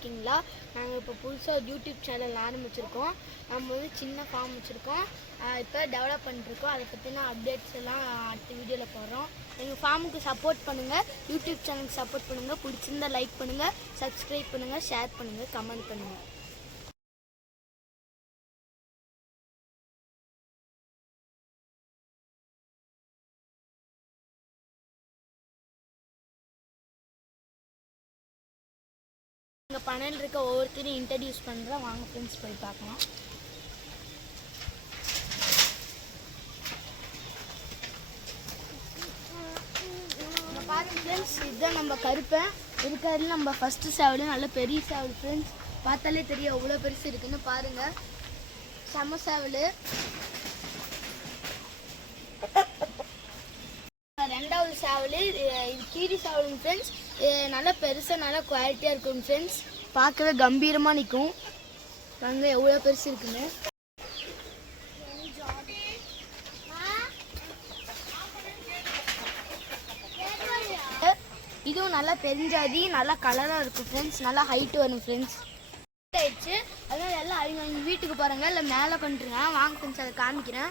இருக்கீங்களா? நாங்கள் இப்போ புதுசாக யூடியூப் சேனல் ஆரம்பிச்சிருக்கோம். நம்ம வந்து சின்ன ஃபார்ம் வச்சுருக்கோம். இப்போ டெவலப் பண்ணிட்டுருக்கோம். அதை பற்றின அப்டேட்ஸ் எல்லாம் அடுத்த வீடியோவில் போடுறோம். எங்கள் ஃபார்முக்கு சப்போர்ட் பண்ணுங்கள், யூடியூப் சேனலுக்கு சப்போர்ட் பண்ணுங்கள். பிடிச்சிருந்தா லைக் பண்ணுங்கள், சப்ஸ்கிரைப் பண்ணுங்கள், ஷேர் பண்ணுங்கள், கமெண்ட் பண்ணுங்கள். எங்கள் பண்ணையில் இருக்க ஒவ்வொருத்தரையும் இன்ட்ரடியூஸ் பண்ணுறேன். வாங்க ஃப்ரெண்ட்ஸ் போய் பார்க்கலாம். பாருங்க ஃப்ரெண்ட்ஸ், இதுதான் நம்ம கருப்பேன். இருக்கிறதுல நம்ம ஃபஸ்ட்டு சேவல், நல்ல பெரிய சேவல் ஃப்ரெண்ட்ஸ். பார்த்தாலே தெரியும் எவ்வளோ பெருசு இருக்குன்னு. பாருங்கள், செம சேவல். ரெண்டாவது சேவல் இது கீரி சேவலுங்க ஃப்ரெண்ட்ஸ். நல்லா பெருசாக நல்லா குவாலிட்டியாக இருக்கும் ஃப்ரெண்ட்ஸ். பார்க்கவே கம்பீரமாக நிற்கும். பாருங்க எவ்வளோ பெருசு இருக்குன்னு. இதுவும் நல்லா பெருஞ்சாதி, நல்லா கலராக இருக்கும் ஃப்ரெண்ட்ஸ். நல்லா ஹைட்டு வரும் ஃப்ரெண்ட்ஸ். ஆயிடுச்சு, அதனால எல்லாம் அவங்க வீட்டுக்கு போகிறாங்க, இல்லை மேலே கொண்டுருங்க. வாங்க ஃப்ரெண்ட்ஸ் அதை காமிக்கிறேன்.